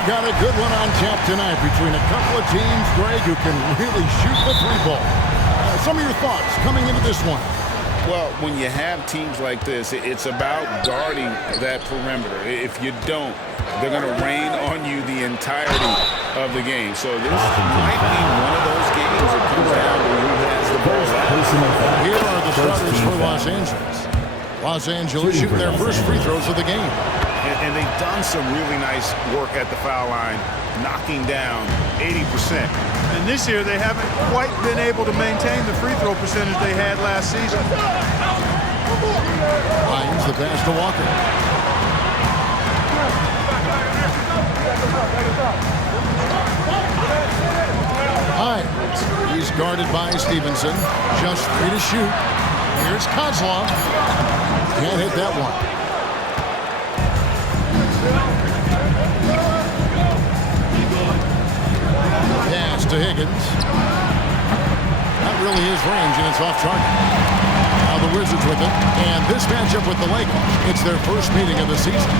We've got a good one on tap tonight between a couple of teams, Greg, who can really shoot the three ball. Some of your thoughts coming into this one. Well, when you have teams like this, it's about guarding that perimeter. If you don't, they're going to rain on you the entirety of the game. So this might be one of those games that comes down to who has the ball. Here are the starters for Los Angeles. Los Angeles shooting their first free throws of the game. And they've done some really nice work at the foul line, knocking down 80%. And this year, they haven't quite been able to maintain the free throw percentage they had last season. Finds the pass to Walker. Hines, he's guarded by Stevenson. Just 3 to shoot. Here's Kozlov. Can't hit that one. Pass to Higgins. That really is range, and it's off target. Now the Wizards with it. And this matchup with the Lakers, it's their first meeting of the season.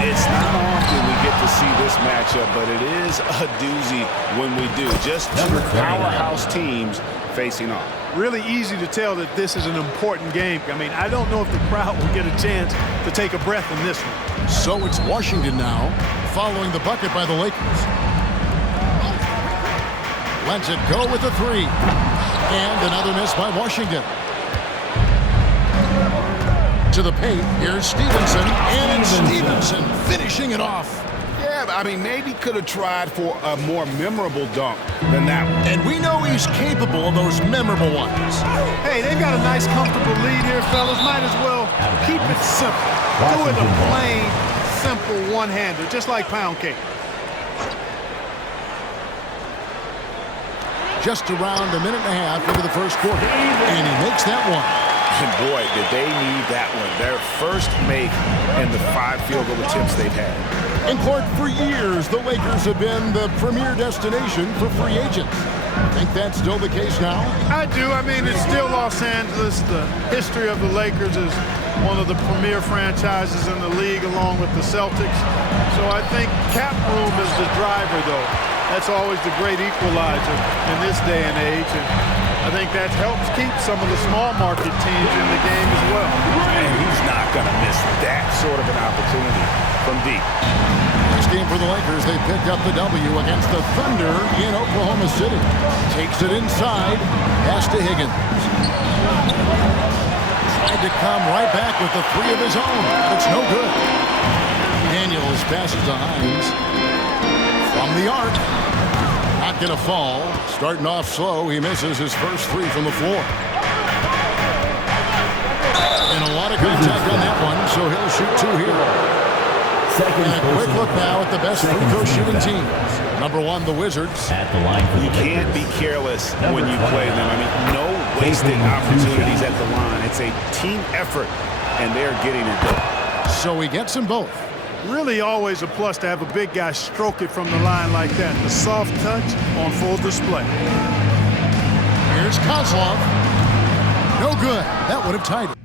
It's not often we get to see this matchup, but it is a doozy when we do. Just two powerhouse teams facing off. Really easy to tell that this is an important game. I mean, I don't know if the crowd will get a chance to take a breath in this one. So it's Washington now, following the bucket by the Lakers. Lets it go with the three. And another miss by Washington. To the paint, here's Stevenson. And it's Stevenson finishing it off. Yeah, I mean, maybe could have tried for a more memorable dunk than that one. And we know he's capable of those memorable ones. Hey, they've got a nice, comfortable lead here, fellas. Might as well keep it simple. Do it a plain, simple one-hander, just like pound cake. Just around a minute and a half into the first quarter. And he makes that one. And boy, did they need that one. Their first make in the 5 field goal attempts they've had. In court for years, the Lakers have been the premier destination for free agents. Think that's still the case now? I do. I mean, it's still Los Angeles. The history of the Lakers is one of the premier franchises in the league, along with the Celtics. So I think cap room is the driver, though. That's always the great equalizer in this day and age. And I think that helps keep some of the small market teams in the game as well. And he's not going to miss that sort of an opportunity from deep. Next game for the Lakers, they picked up the W against the Thunder in Oklahoma City. Takes it inside, pass to Higgins. Tried to come right back with the three of his own. It's no good. Daniels passes to Hines. From the arc. Not going to fall. Starting off slow, he misses his first three from the floor. And a lot of contact on that one, so he'll shoot 2 here. And a quick look now at the best free throw shooting teams. Number 1, the Wizards. At the line for you can't be careless when you play them. I mean, no wasted opportunities at the line. It's a team effort, and they're getting it done. So he gets them both. Really always a plus to have a big guy stroke it from the line like that. The soft touch on full display. Here's Kozlov. No good. That would have tied it.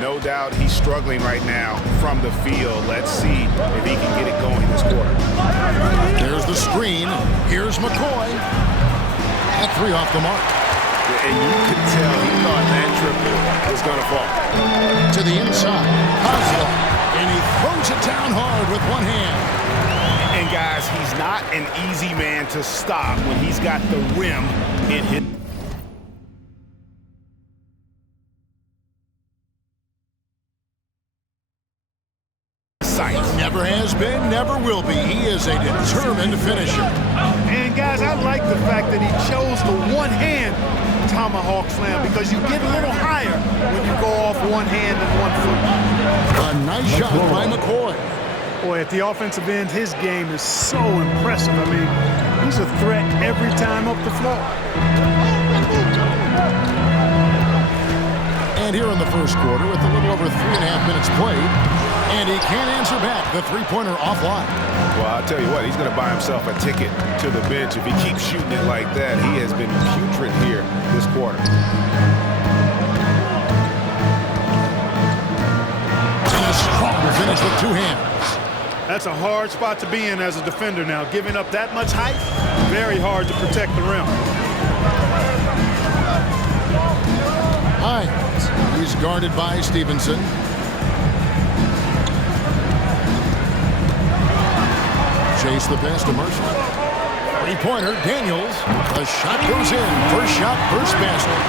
No doubt he's struggling right now from the field. Let's see if he can get it going this quarter. There's the screen. Here's McCoy. That three off the mark. And you could tell he thought that triple was going to fall. To the inside. Kozlov. And he throws it down hard with one hand. And guys, he's not an easy man to stop when he's got the rim in his sight. Never has been, never will be. He is a determined finisher. And guys, I like the fact that he chose the one-hand tomahawk slam, because you get a little higher when you go off one hand and 1 foot. A nice shot by McCoy. Boy, at the offensive end, his game is so impressive. I mean, he's a threat every time up the floor. And here in the first quarter, with a little over 3.5 minutes played, And he can't answer back. The three-pointer offline. Well, I'll tell you what, he's going to buy himself a ticket to the bench. If he keeps shooting it like that, he has been putrid here this quarter. And a strong finish with two hands. That's a hard spot to be in as a defender now. Giving up that much height, very hard to protect the rim. Hines, he's guarded by Stevenson. Chase the pass to Mercer. Three-pointer, Daniels. The shot goes in. First shot, first basket.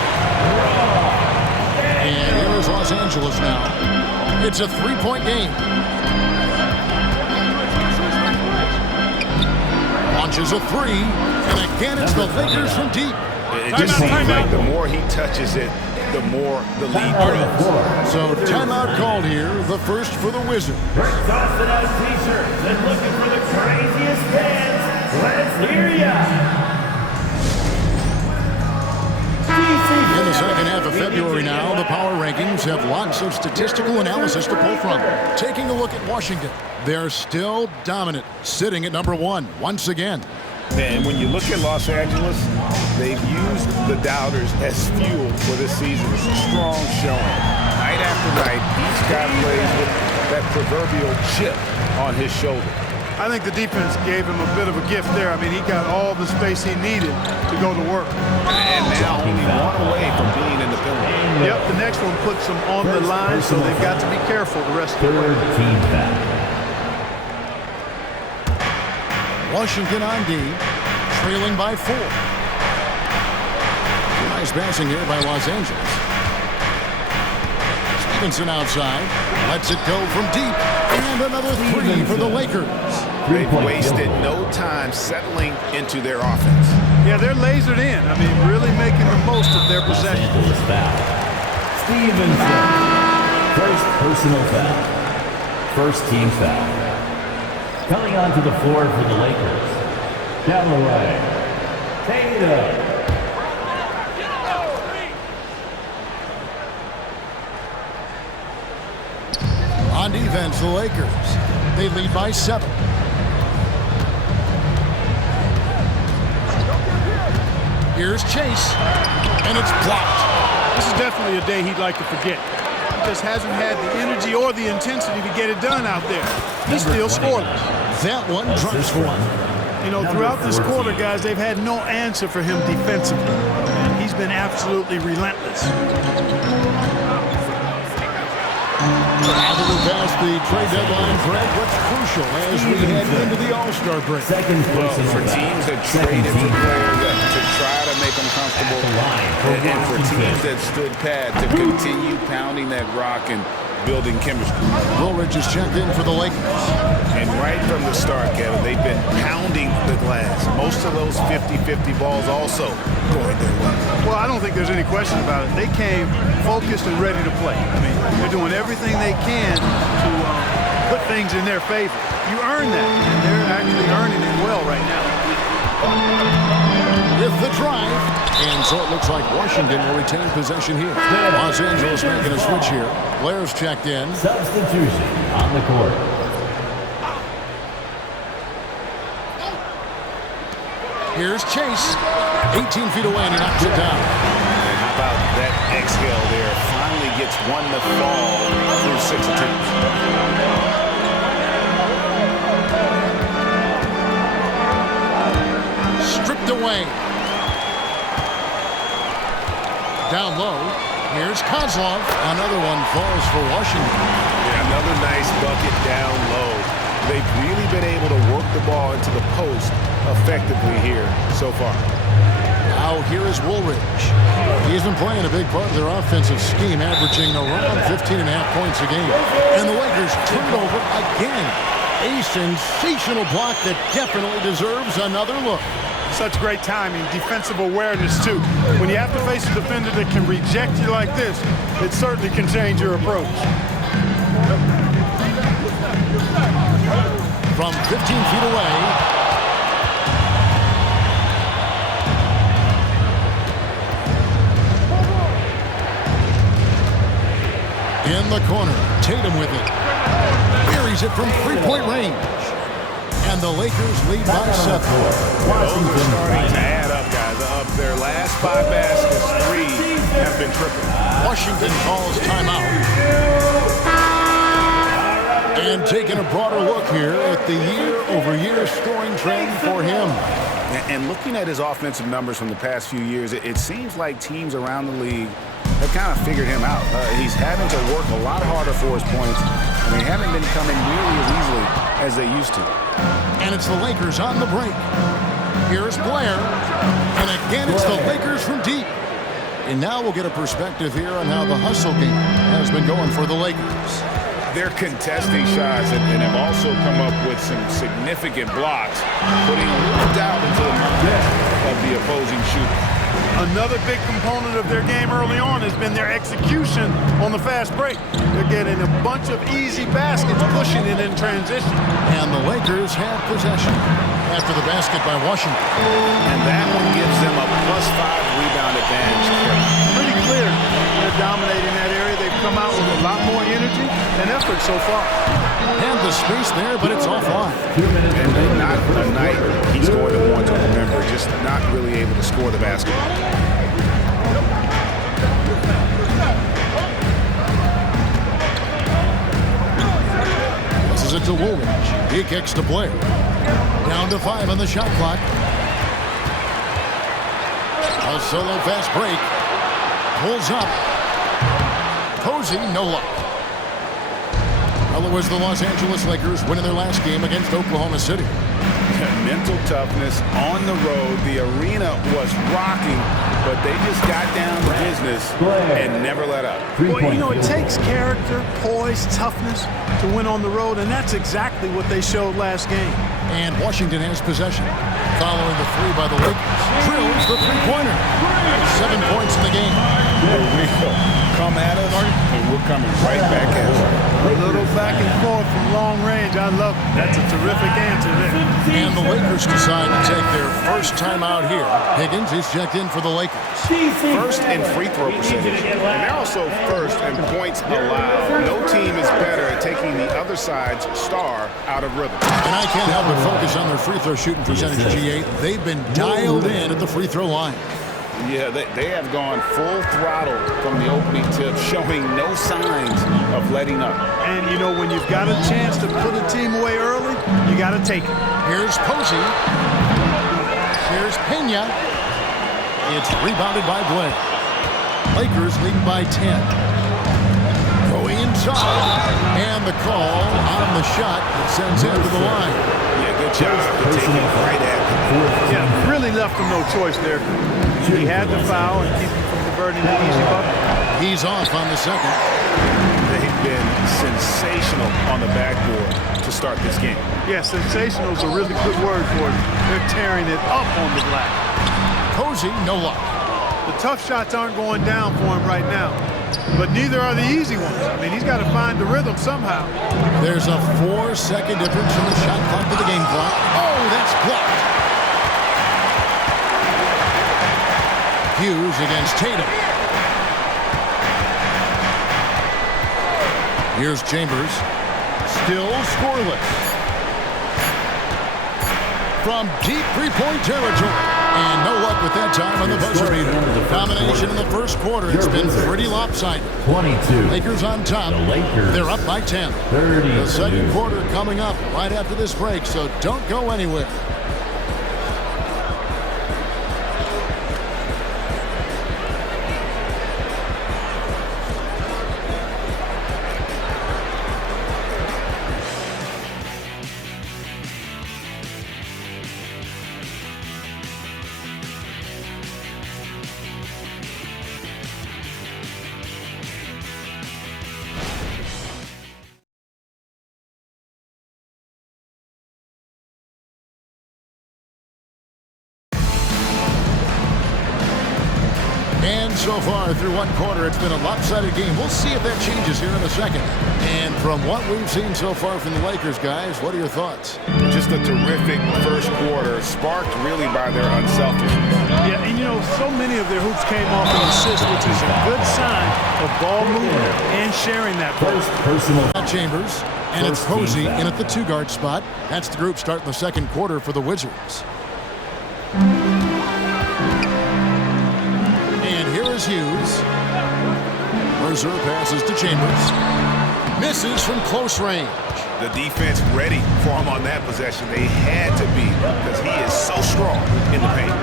And here is Los Angeles now. It's a three-point game. Launches a three. And again, it's the Lakers from deep. It just seems like the more he touches it, the more the lead grows. So timeout called here, the first for the Wizards. Tossing out t-shirts and looking for the craziest fans. Let's hear ya! In the second half of February now, the power rankings have lots of statistical analysis to pull from. Taking a look at Washington, they're still dominant, sitting at number one once again. And when you look at Los Angeles, they've used the doubters as fuel for this season's strong showing. Night after night, each guy plays with that proverbial chip on his shoulder. I think the defense gave him a bit of a gift there. I mean, he got all the space he needed to go to work. And now only one away from being in the penalty. Yep, the next one puts them on the line, so they've got to be careful the rest of the way. Third team foul. Washington on D, trailing by 4. Nice passing here by Los Angeles. Stevenson outside, lets it go from deep, and another three for the Lakers. They've wasted no time settling into their offense. Yeah, they're lasered in. I mean, really making the most of their possession. Stevenson. First personal foul. First team foul. Coming onto the floor for the Lakers. Galloway. Tatum. On defense, the Lakers. They lead by 7. Here's Chase, and it's blocked. This is definitely a day he'd like to forget. He just hasn't had the energy or the intensity to get it done out there. He's still scoreless. That one drops for one. You know, throughout this quarter, guys, they've had no answer for him defensively. And he's been absolutely relentless. Positive past the trade deadline, Greg. What's crucial as we head into the All-Star break? Second Well, personal for foul. teams that traded for players to try to make them comfortable, and for teams that stood pat to continue pounding that rock and building chemistry. Woolridge is checked in for the Lakers. And right from the start, Kevin, they've been pounding the glass. Most of those 50-50 balls also going their way. Well, I don't think there's any question about it. They came focused and ready to play. I mean, they're doing everything they can to put things in their favor. You earn that, and they're actually earning it well right now. With the drive, and so it looks like Washington will retain possession here. Los Angeles making a switch here. Blair's checked in. Substitution on the court. Here's Chase. 18 feet away, and he knocks it down. And how about that exhale there? Finally gets one to fall through 6 attempts. Stripped away. Down low. Here's Kozlov. Another one falls for Washington. Yeah, another nice bucket down low. They've really been able to work the ball into the post effectively here so far. Now here is Woolridge. He's been playing a big part of their offensive scheme, averaging around 15.5 points a game. And the Lakers turn it over again. A sensational block that definitely deserves another look. Such great timing, defensive awareness, too. When you have to face a defender that can reject you like this, it certainly can change your approach. From 15 feet away, in the corner, Tatum with it. buries it from three-point range. And the Lakers lead by 7. Those are starting to add up, guys. Of their last 5 baskets, 3 have been triple. Washington calls timeout. And taking a broader look here at the year-over-year scoring trend for him. And looking at his offensive numbers from the past few years, it seems like teams around the league have kind of figured him out. He's having to work a lot harder for his points, and they haven't been coming nearly as easily as they used to. And it's the Lakers on the break. Here's Blair. And again, it's the Lakers from deep. And now we'll get a perspective here on how the hustle game has been going for the Lakers. They're contesting shots and have also come up with some significant blocks, putting a little doubt into the mindset of the opposing shooter. Another big component of their game early on has been their execution on the fast break. They're getting a bunch of easy baskets, pushing it in transition. And the Lakers have possession after the basket by Washington. And that one gives them a +5 rebound advantage. Pretty clear they're dominating that area. They've come out with a lot more energy and effort so far. And the space there, but it's offline. And not a night he's going to want to remember, just not really able to score the basketball. This is it to Woolridge. He kicks to Blair. Down to 5 on the shot clock. A solo fast break. Pulls up. Posey, no luck. Well, it was the Los Angeles Lakers winning their last game against Oklahoma City. Mental toughness on the road. The arena was rocking, but they just got down to business and never let up. Well, you know, it takes character, poise, toughness to win on the road, and that's exactly what they showed last game. And Washington has possession. Following the 3 by the Lakers. Drills the three-pointer. 7 points in the game. Come at us, and we're coming right back at you. A little back and forth from long range. I love it. That's a terrific answer there. And the Lakers decide to take their first time out here. Higgins is checked in for the Lakers. First in free throw percentage, and they're also first in points allowed. No team is better at taking the other side's star out of rhythm. And I can't help but focus on their free throw shooting percentage, G8. They've been dialed in at the free throw line. Yeah, they have gone full throttle from the opening tip, showing no signs of letting up. And, you know, when you've got a chance to put a team away early, you got to take it. Here's Posey. Here's Pena. It's rebounded by Blair. Lakers leading by 10. Going inside. And the call on the shot that sends him to the line. Yeah, good job for taking it right at him. Yeah, really left him no choice there. He had the foul and keep him from converting the easy bucket. He's off on the second. They've been sensational on the backboard to start this game. Yeah, sensational is a really good word for it. They're tearing it up on the glass. Posey, no luck. The tough shots aren't going down for him right now, but neither are the easy ones. I mean, he's got to find the rhythm somehow. There's a 4-second difference from the shot clock to the game clock. Oh, that's blocked. Hughes against Tatum. Here's Chambers. Still scoreless. From deep three-point territory. And no luck with that time on the buzzer beater. Domination in the first quarter. It's been pretty lopsided. 22. Lakers on top. The Lakers. They're up by 10. 30. The second quarter coming up right after this break, so don't go anywhere. And so far through one quarter, it's been a lopsided game. We'll see if that changes here in a second. And from what we've seen so far from the Lakers, guys, what are your thoughts? Just a terrific first quarter, sparked really by their unselfishness. Yeah, and you know, so many of their hoops came off an assist, which is a good sign of ball movement and sharing that ball. First personal. Chambers And it's First team Posey foul. in at the 2-guard spot. That's the group starting the second quarter for the Wizards. And here is Hughes. Mercer passes to Chambers. Misses from close range. The defense ready for him on that possession. They had to be because he is so strong in the paint.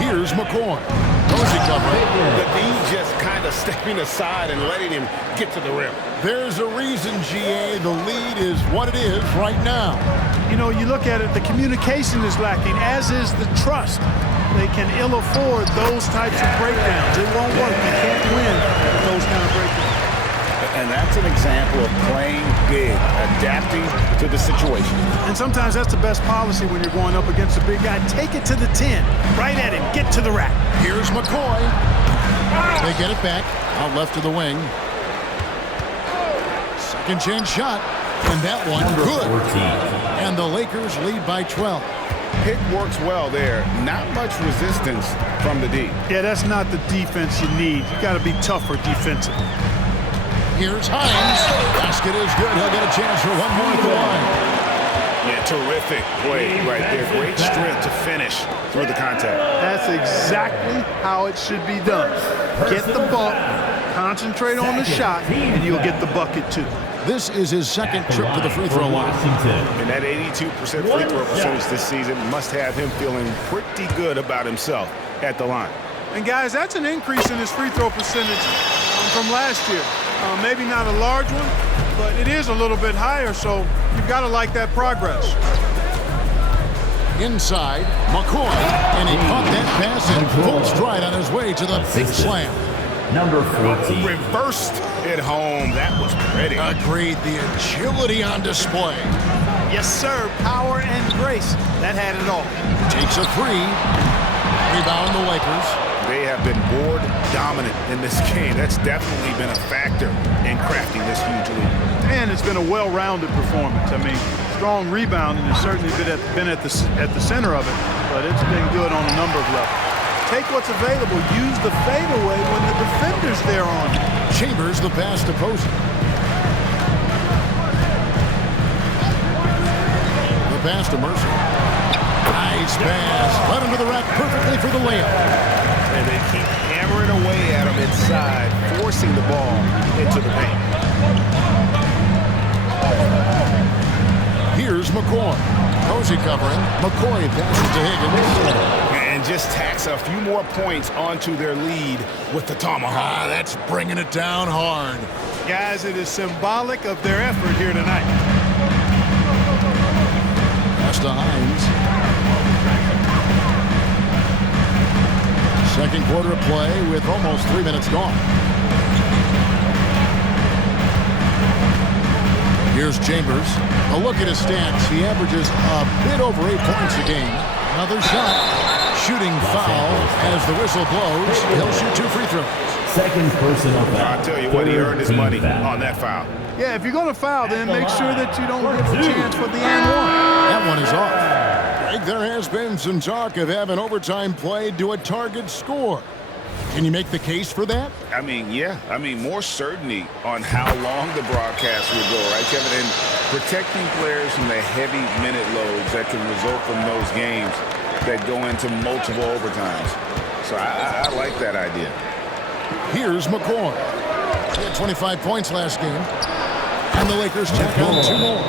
Here's McCoy. Posey covering. The D just kind of stepping aside and letting him get to the rim. There's a reason, GA. The lead is what it is right now. You know, you look at it, the communication is lacking, as is the trust. They can ill afford those types of breakdowns. It won't work. You can't win with those kind of breakdowns. And that's an example of playing big, adapting to the situation. And sometimes that's the best policy when you're going up against a big guy. Take it to the 10. Right at him. Get to the rack. Here's McCoy. They get it back. Out left to the wing. Second chance shot. And that one good. 14. And the Lakers lead by 12. Pick works well there. Not much resistance from the D. Yeah, that's not the defense you need. You got to be tougher defensively. Here's Hines. Basket is good. He'll get a chance for one more at the line. Yeah, terrific play right there. Great strength to finish through the contact. That's exactly how it should be done. Get the ball, concentrate on the shot, and you'll get the bucket too. This is his second trip to the free throw line. And that 82% free throw percentage this season must have him feeling pretty good about himself at the line. And guys, that's an increase in his free throw percentage from last year. Maybe not a large one, but it is a little bit higher, so you've got to like that progress. Inside, McCoy, and he caught that pass in full stride on his way to the big slam. Number 14. Reversed it home. That was pretty. Agreed. The agility on display. Yes, sir. Power and grace. That had it all. Takes a three. Rebound the Lakers. They have been board dominant in this game. That's definitely been a factor in crafting this huge lead. And it's been a well-rounded performance. I mean, strong rebounding has certainly been at the center of it, but it's been good on a number of levels. Take what's available. Use the fadeaway when the defender's there on you. Chambers the pass to Posey. The pass to Mercer. Nice pass. Led him to the rack perfectly for the layup. And they keep hammering away at him inside, forcing the ball into the paint. Here's McCoy. Posey covering. McCoy passes to Higgins. And just tacks a few more points onto their lead with the tomahawk. That's bringing it down hard. Guys, it is symbolic of their effort here tonight. Pass to Hines. Second quarter of play with almost 3 minutes gone. Here's Chambers. A look at his stats. He averages a bit over 8 points a game. Another shot. Shooting foul as the whistle blows. He'll shoot 2 free throws. Second personal foul. I'll tell you what, he earned his money on that foul. Yeah, if you're going to foul, then make sure that you don't get the chance for the and one. That one is off. Greg, there has been some talk of having overtime played to a target score. Can you make the case for that? I mean, yeah. I mean, more certainty on how long the broadcast will go, right, Kevin? And protecting players from the heavy minute loads that can result from those games that go into multiple overtimes. So I like that idea. Here's McCoy. He had 25 points last game. And the Lakers tack on 2 more.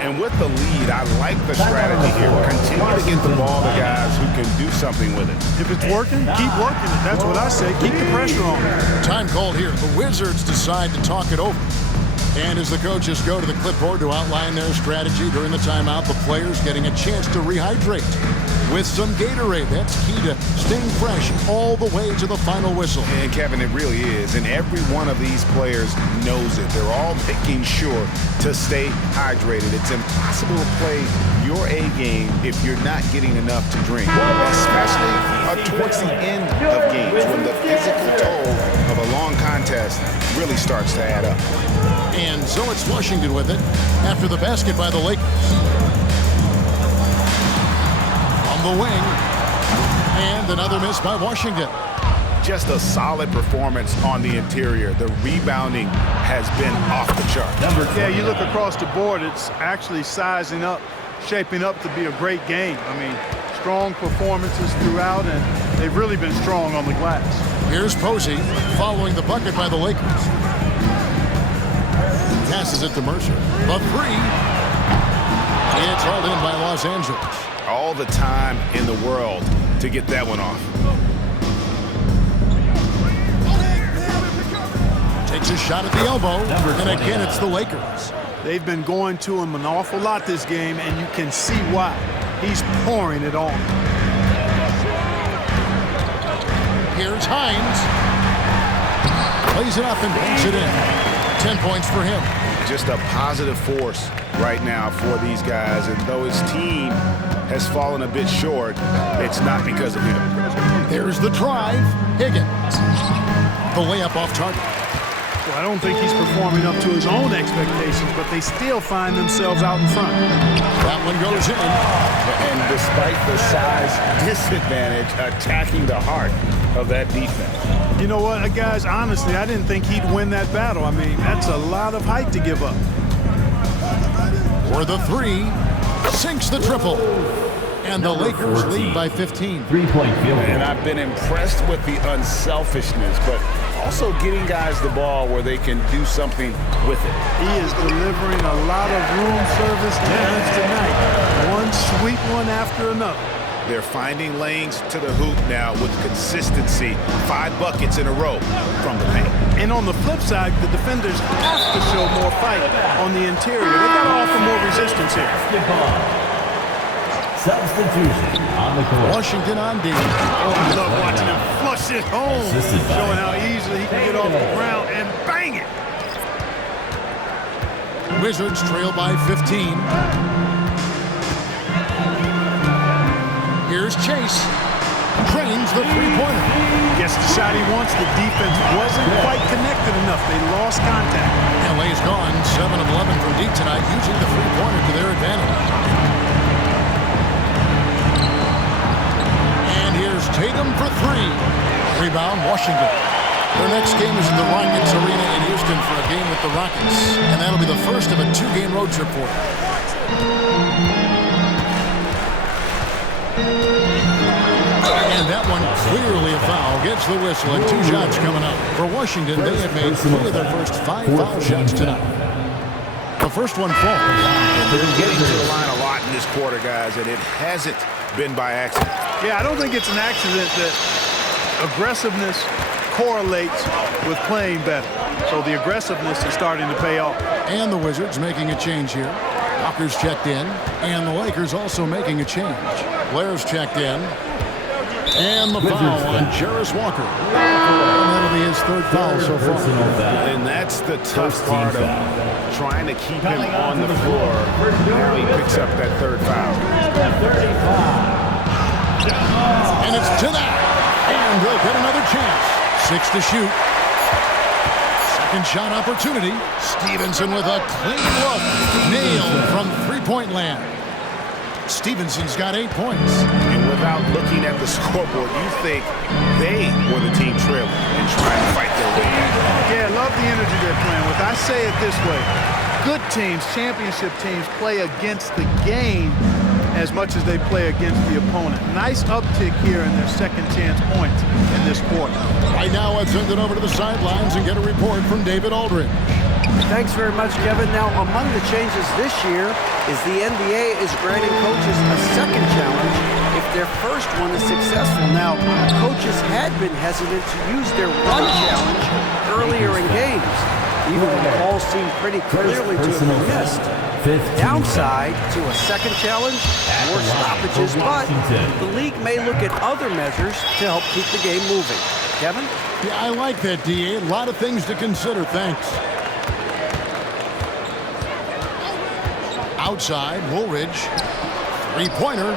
And with the lead, I like the strategy here. Continue to get the ball to guys who can do something with it. If it's working, keep working it. That's what I say. Keep the pressure on. Time called here. The Wizards decide to talk it over. And as the coaches go to the clipboard to outline their strategy during the timeout, the players getting a chance to rehydrate with some Gatorade. That's key to staying fresh all the way to the final whistle. And Kevin, it really is. And every one of these players knows it. They're all making sure to stay hydrated. It's impossible to play your A game if you're not getting enough to drink, especially towards the end of games when the physical toll of a long contest really starts to add up. And so it's Washington with it after the basket by the Lakers. From the wing. And another miss by Washington. just a solid performance on the interior. The rebounding has been off the chart. Yeah, you look across the board, it's actually sizing up, shaping up to be a great game. I mean, strong performances throughout, and they've really been strong on the glass. Here's Posey following the bucket by the Lakers. Passes it to Mercer. The three. It's hauled in by Los Angeles. All the time in the world to get that one off. Takes a shot at the elbow, and again it's the Lakers. They've been going to him an awful lot this game, and you can see why. He's pouring it on. Here's Hines. Plays it up and banks it in. 10 points for him. Just a positive force right now for these guys, and though his team has fallen a bit short, it's not because of him. There's the drive. Higgins. The layup off target. Well, I don't think he's performing up to his own expectations, but they still find themselves out in front. That one goes in. And despite the size disadvantage, attacking the heart of that defense. You know what, guys, honestly, I didn't think he'd win that battle. I mean, that's a lot of height to give up. For the three. Sinks the triple. And the Lakers 14. lead by 15. Three-point field goal. And I've been impressed with the unselfishness, but also getting guys the ball where they can do something with it. He is delivering a lot of room service defense tonight. One sweet one after another. They're finding lanes to the hoop now with consistency. 5 buckets in a row from the paint. And on the flip side, the defenders have to show more fight on the interior. They've got to offer more resistance here. Substitution on the court. Washington on D. Oh, I love watching him flush it home. Assisted by Showing how easily he can get off the ground and bang it. Wizards trail by 15. Here's Chase. Drains the three-pointer. Gets the shot he wants. The defense wasn't quite connected enough. They lost contact. LA's gone 7 of 11 from deep tonight, using the three-pointer to their advantage. And here's Tatum for three. Rebound, Washington. Their next game is at the Rockets Arena in Houston for a game with the Rockets. And that'll be the first of a 2-game road trip for them. And that one clearly a foul. Gets the whistle and 2 shots coming up. For Washington, they have made 3 of their first 5 foul shots tonight. The first one falls. They've been getting to the line a lot in this quarter, guys, and it hasn't been by accident. Yeah, I don't think it's an accident that aggressiveness correlates with playing better. So the aggressiveness is starting to pay off. And the Wizards making a change here. Walker's checked in. And the Lakers also making a change. Blair's checked in. And the foul on Jarris Walker. And that'll be his 3rd foul so far. And that's the tough part of trying to keep him on the floor. Now he picks up that 3rd foul. And it's to that. And they'll get another chance. 6 to shoot. Second shot opportunity. Stevenson with a clean look. Nailed from three-point land. Stevenson's got 8 points. And without looking at the scoreboard, you think they were the team trailing and trying to fight their way back. Yeah, love the energy they're playing with. I say it this way. Good teams, championship teams, play against the game as much as they play against the opponent. Nice uptick here in their second chance points in this quarter. Right now, let's send it over to the sidelines and get a report from David Aldridge. Thanks very much, Kevin. Now, among the changes this year is the NBA is granting coaches a second challenge if their first one is successful. Now, coaches had been hesitant to use their one challenge earlier in games, even when the ball seemed pretty clearly to have been missed. Downside to a second challenge, more stoppages, but the league may look at other measures to help keep the game moving. Kevin? Yeah, I like that, D.A. A lot of things to consider. Thanks. Outside, Woolridge. Three-pointer.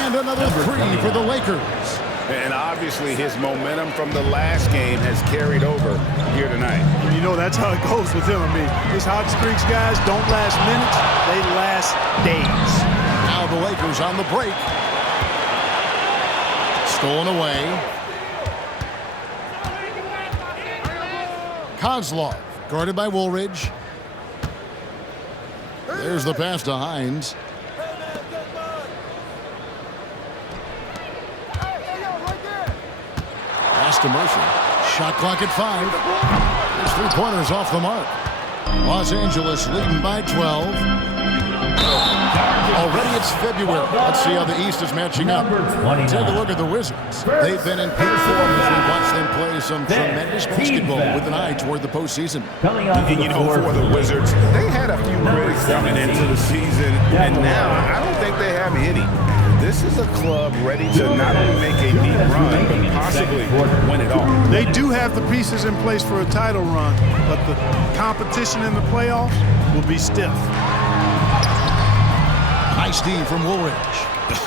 And another three for the Lakers. And obviously his momentum from the last game has carried over here tonight. You know, that's how it goes with him. I mean, his hot streaks, guys, don't last minutes. They last days. Now the Lakers on the break. Stolen away. Kozlov, guarded by Woolridge. There's the pass to Hines. Pass to Murphy. Shot clock at 5. There's 3 pointers off the mark. Los Angeles leading by 12. Already it's February. Let's see how the East is matching up. Take a look at the Wizards. They've been in peak form as we watch them play some tremendous basketball with an eye toward the postseason. And you know, for the Wizards, they had a few critics coming into the season, and now I don't think they have any. This is a club ready to not only make a deep run, but possibly win it all. They do have the pieces in place for a title run, but the competition in the playoffs will be stiff. Nice D from Woolridge.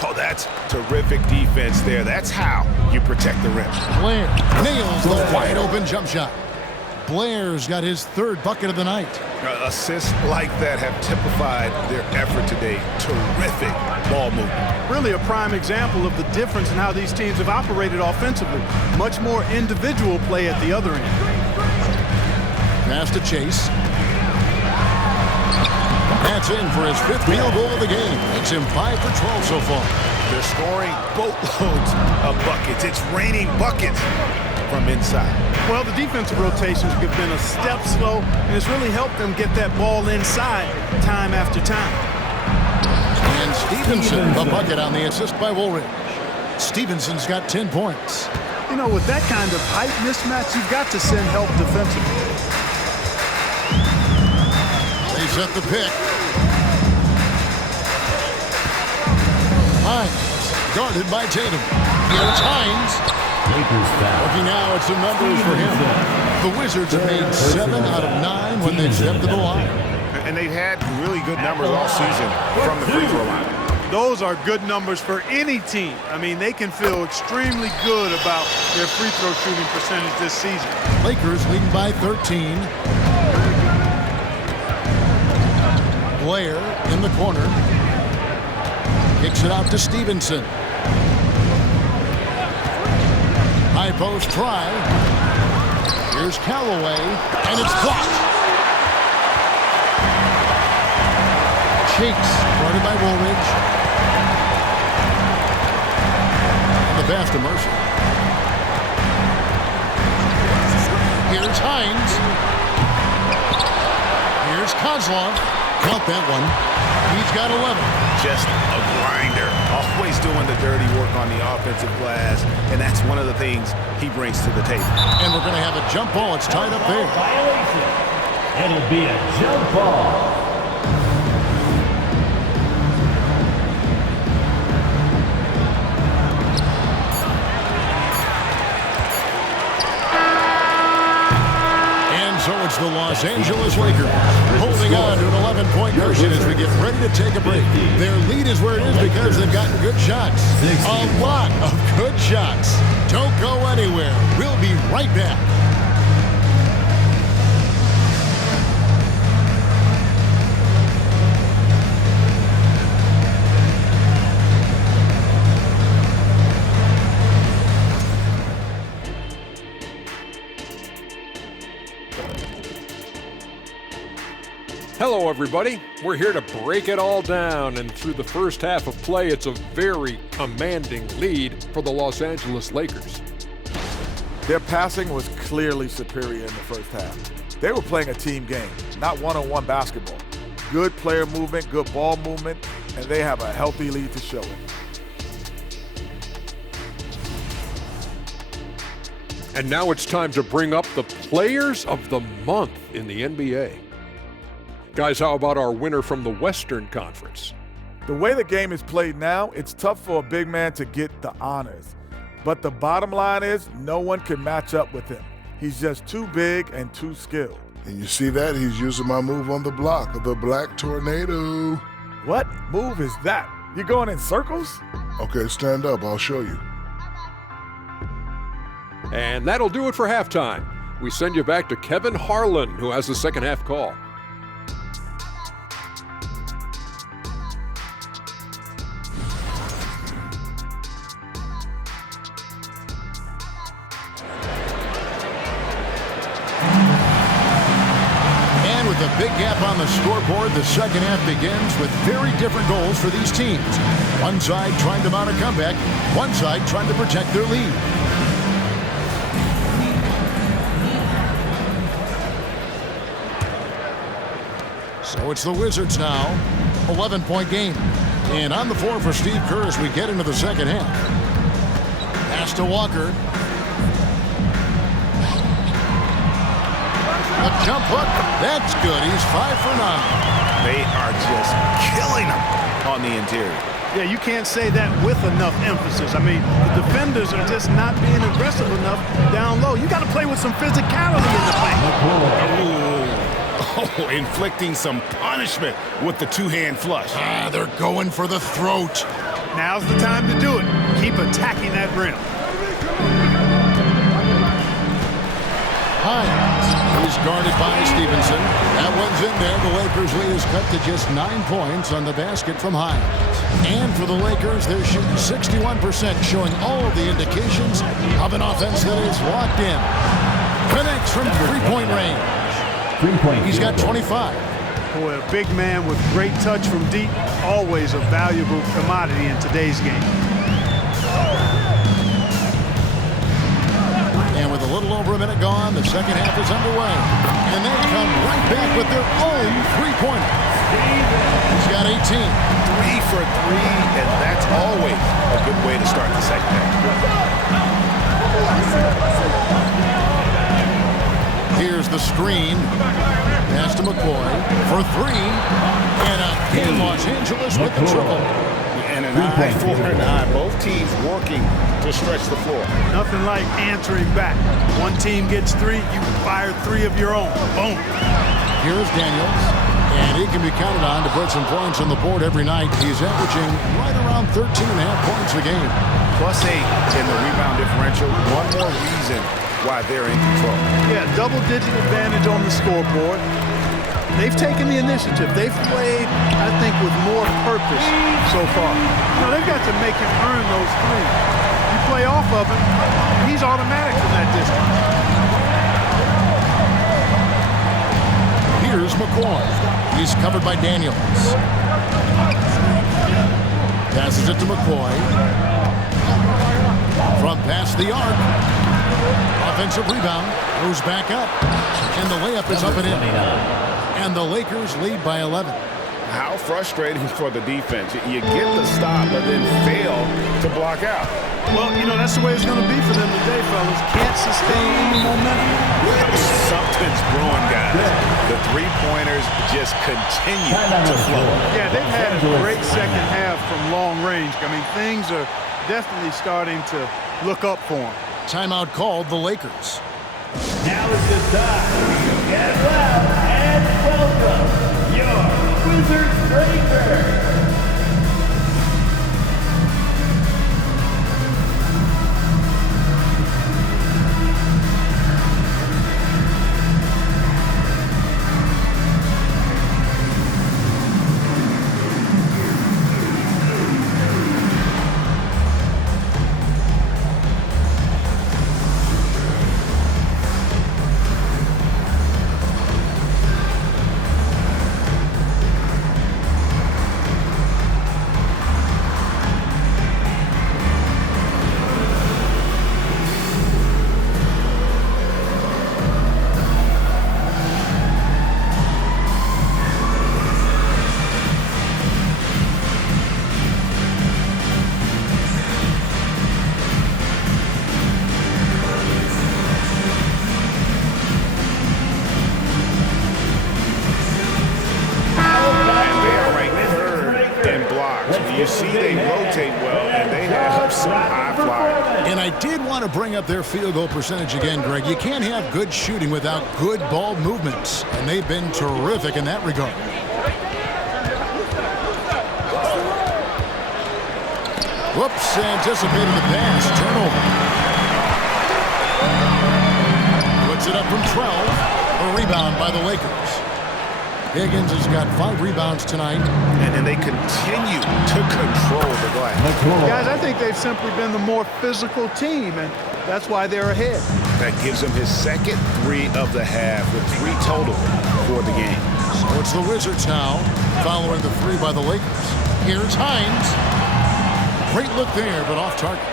Oh, that's terrific defense there. That's how you protect the rim. Blair nails the wide open jump shot. Blair's got his 3rd bucket of the night. Assists like that have typified their effort today. Terrific ball movement. Really a prime example of the difference in how these teams have operated offensively. Much more individual play at the other end. Pass to Chase. That's in for his 5th field goal of the game. Makes him 5 for 12 so far. They're scoring boatloads of buckets. It's raining buckets from inside. Well, the defensive rotations have been a step slow, and it's really helped them get that ball inside time after time. And Stevenson, the bucket on the assist by Woolridge. Stevenson's got 10 points. You know, with that kind of height mismatch, you've got to send help defensively. They set the pick. Hines, guarded by Tatum. Here's Hines. Looking now at some numbers for him. The Wizards have made 7 out of 9 when they've stepped to the line. And they've had really good numbers all season from the free throw line. Those are good numbers for any team. I mean, they can feel extremely good about their free throw shooting percentage this season. Lakers leading by 13. Blair in the corner. Kicks it out to Stevenson. High post try. Here's Callaway, and it's blocked. Cheeks, guarded by Woolridge. And the pass to Mercer. Here's Hines. Here's Kozlov. Caught that one. He's got 11. Just a grinder. Always doing the dirty work on the offensive glass, and that's one of the things he brings to the table. And we're going to have a jump ball. It's tied up there. Violation. It'll be a jump ball. So it's the Los Angeles Lakers holding on to an 11-point cushion as we get ready to take a break. Their lead is where it is because they've gotten good shots. A lot of good shots. Don't go anywhere. We'll be right back. Hello, everybody. We're here to break it all down, and through the first half of play, it's a very commanding lead for the Los Angeles Lakers. Their passing was clearly superior in the first half. They were playing a team game, not one-on-one basketball. Good player movement, good ball movement, and they have a healthy lead to show it. And now it's time to bring up the Players of the Month in the NBA. Guys, how about our winner from the Western Conference? The way the game is played now, it's tough for a big man to get the honors. But the bottom line is no one can match up with him. He's just too big and too skilled. And you see that? He's using my move on the block of the Black Tornado. What move is that? You going in circles? Okay, stand up. I'll show you. And that'll do it for halftime. We send you back to Kevin Harlan, who has the second half call. With a big gap on the scoreboard, the second half begins with very different goals for these teams. One side trying to mount a comeback, one side trying to protect their lead. So it's the Wizards now, 11-point game. And on the floor for Steve Kerr as we get into the second half. Pass to Walker. A jump hook. That's good. He's 5 for 9. They are just killing them on the interior. Yeah, you can't say that with enough emphasis. I mean, the defenders are just not being aggressive enough down low. You got to play with some physicality in the paint. Oh, inflicting some punishment with the two-hand flush. They're going for the throat. Now's the time to do it. Keep attacking that rim. Hines. He's guarded by Stevenson. That one's in there. The Lakers' lead is cut to just 9 points on the basket from Hines. And for the Lakers, they're shooting 61%, showing all of the indications of an offense that is locked in. Connects from three-point range. He's got 25. Boy, a big man with great touch from deep, always a valuable commodity in today's game. And with a little over a minute gone, the second half is underway. And they come right back with their own three-pointer. He's got 18. 3 for 3, and that's always a good way to start the second half. Here's the screen. Pass to McCoy for 3. And in Los Angeles with the triple. And an eye for an eye. Both teams working to stretch the floor. Nothing like answering back. One team gets 3, you fire 3 of your own. Boom. Here's Daniels. And he can be counted on to put some points on the board every night. He's averaging right around 13.5 points a game. +8 in the rebound differential. One more reason why they're in control. Yeah, double-digit advantage on the scoreboard. They've taken the initiative. They've played, I think, with more purpose so far. You know, they've got to make him earn those 3s. You play off of him, he's automatic from that distance. Here's McCoy. He's covered by Daniels. Passes it to McCoy. From past the arc. Offensive rebound. Goes back up. And the layup is up and in. And the Lakers lead by 11. How frustrating for the defense. You get the stop, but then fail to block out. Well, you know, that's the way it's going to be for them today, fellas. Can't sustain any momentum. Something's brewing, guys. The three-pointers just continue to flow. Yeah, they've had a great second half from long range. I mean, things are definitely starting to look up for them. Timeout called the Lakers. Now is the time to get loud and welcome your Wizards Breakers. You see they rotate well, and they have some high flyers. And I did want to bring up their field goal percentage again, Greg. You can't have good shooting without good ball movements, and they've been terrific in that regard. Whoops, anticipated the pass. Turnover. Puts it up from 12. A rebound by the Lakers. Higgins has got 5 rebounds tonight. And they continue to control the glass. Guys, I think they've simply been the more physical team, and that's why they're ahead. That gives him his second 3 of the half with 3 total for the game. It's the Wizards now, following the three by the Lakers. Here's Hines. Great look there, but off target.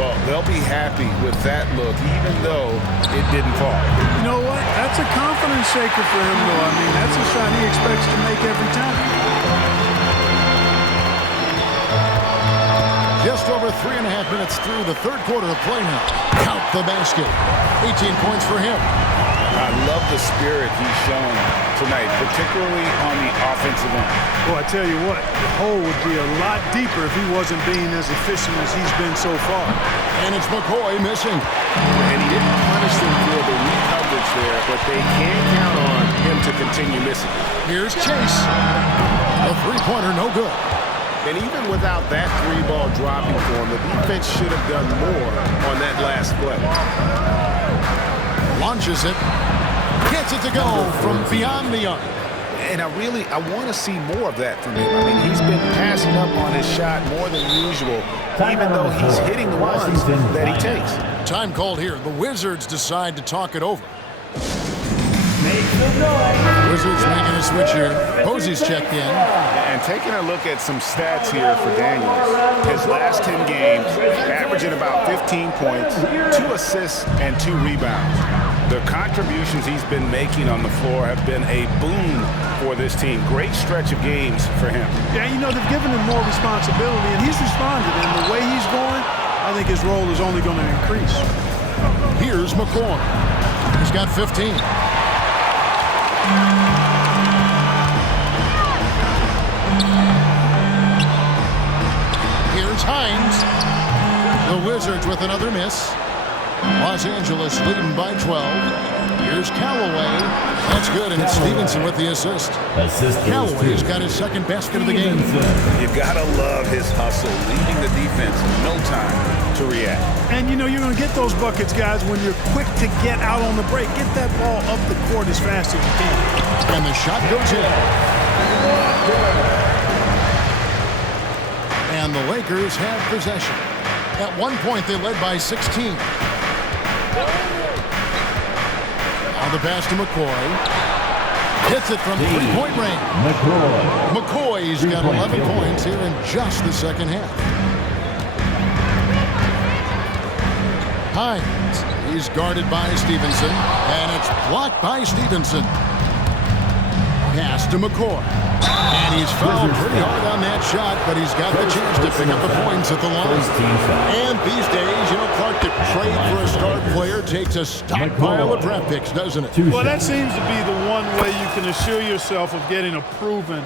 Well, they'll be happy with that look, even though it didn't fall. You know what? That's a confidence shaker for him, though. I mean, that's a shot he expects to make every time. Just over 3.5 minutes through the third quarter of play now. Count the basket. 18 points for him. I love the spirit he's shown tonight, particularly on the offensive end. Well, I tell you what, the hole would be a lot deeper if he wasn't being as efficient as he's been so far. And it's McCoy missing. And he didn't punish them for the weak coverage there, but they can count on him to continue missing. Here's Chase. A three-pointer, no good. And even without that three ball dropping for him, the defense should have done more on that last play. Launches it. Gets it to go from beyond the arc. And I want to see more of that from him. I mean, he's been passing up on his shot more than usual, even though he's hitting the ones that he takes. Time called here. The Wizards decide to talk it over. Wizards making a switch here. Posey's checked in. And taking a look at some stats here for Daniels. His last 10 games, averaging about 15 points, 2 assists, and 2 rebounds. The contributions he's been making on the floor have been a boon for this team. Great stretch of games for him. Yeah, you know, they've given him more responsibility, and he's responded. And the way he's going, I think his role is only going to increase. Here's McCoy. He's got 15. Here's Hines. The Wizards with another miss. Los Angeles leading by 12. Here's Callaway. That's good, and it's Stevenson with the assist. Callaway's got his second basket of the game. You gotta love his hustle, leading the defense, no time to react. And you know, you're gonna get those buckets, guys, when you're quick to get out on the break. Get that ball up the court as fast as you can. And the shot goes in. And the Lakers have possession. At one point, they led by 16. Now the pass to McCoy. Hits it from three-point range. McCoy's got 11 points here in just the second half. Hines, he's guarded by Stevenson, and it's blocked by Stevenson. Pass to McCoy. And he's fouled pretty hard on that shot, but he's got the chance to pick up the points at the line. And these days, you know, Clark, to trade for a star player takes a stockpile of draft picks, doesn't it? Well, that seems to be the one way you can assure yourself of getting a proven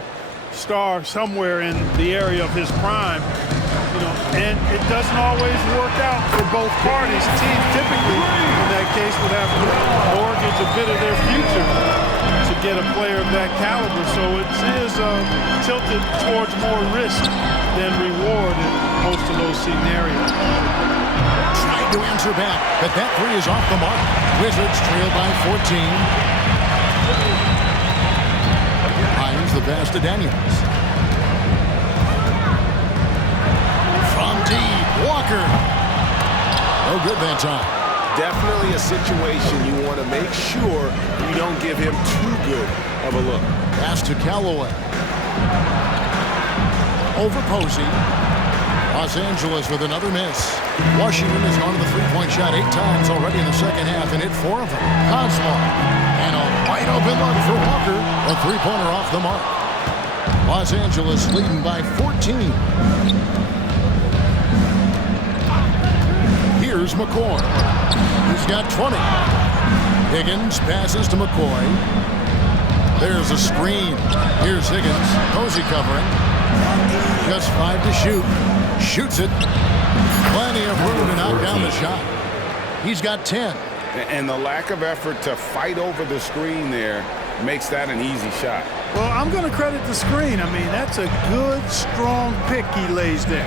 star somewhere in the area of his prime. You know, and it doesn't always work out for both parties. Teams typically, in that case, would have to mortgage a bit of their future to get a player of that caliber. So it is tilted towards more risk than reward in most of those scenarios. Trying to answer back, but that three is off the mark. Wizards trail by 14. Hines the pass to Daniels. From deep, Walker. No good that time. Definitely a situation you want to make sure you don't give him too good of a look. Pass to Callaway. Over Posey. Los Angeles with another miss. Washington has gone to the three-point shot 8 times already in the second half and hit 4 of them. Kozlov. And a wide open look for Walker. A three-pointer off the mark. Los Angeles leading by 14. Here's McCoy. He's got 20. Higgins passes to McCoy. There's a screen. Here's Higgins. Posey covering. Just 5 to shoot. Shoots it. Plenty of room to knock down the shot. He's got 10. And the lack of effort to fight over the screen there makes that an easy shot. Well, I'm going to credit the screen. I mean, that's a good, strong pick he lays there.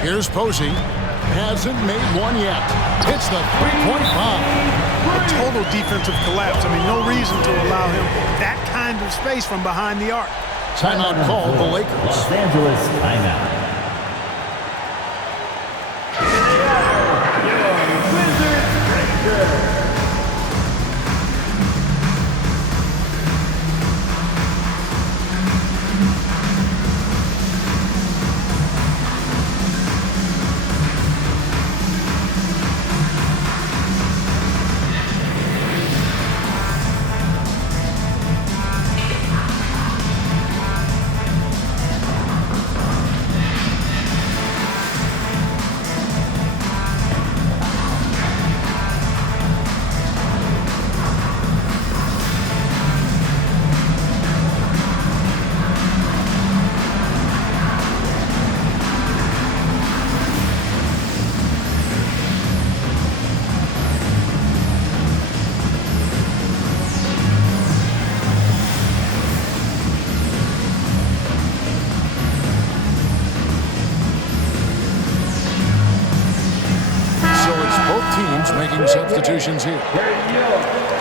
Here's Posey. Hasn't made one yet. It's the three-point bomb. A total defensive collapse. I mean, no reason to allow him that kind of space from behind the arc. Timeout called the Lakers. Los Angeles timeout. Both teams making substitutions here.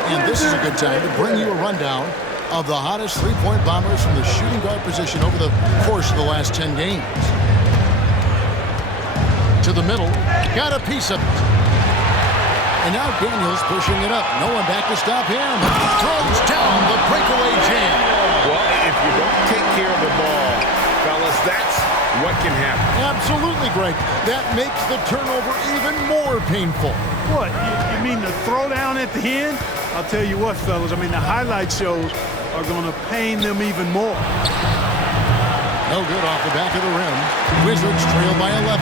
And this is a good time to bring you a rundown of the hottest three-point bombers from the shooting guard position over the course of the last 10 games. To the middle, got a piece of it. And now Daniels pushing it up. No one back to stop him. Throws down the breakaway jam. Well, if you don't take care of the ball, fellas, that's what can happen. Absolutely, Greg. That makes the turnover even more painful. What, you mean the throwdown at the end? I'll tell you what, fellas, I mean, the highlight shows are going to pain them even more. No good off the back of the rim. Wizards trail by 11.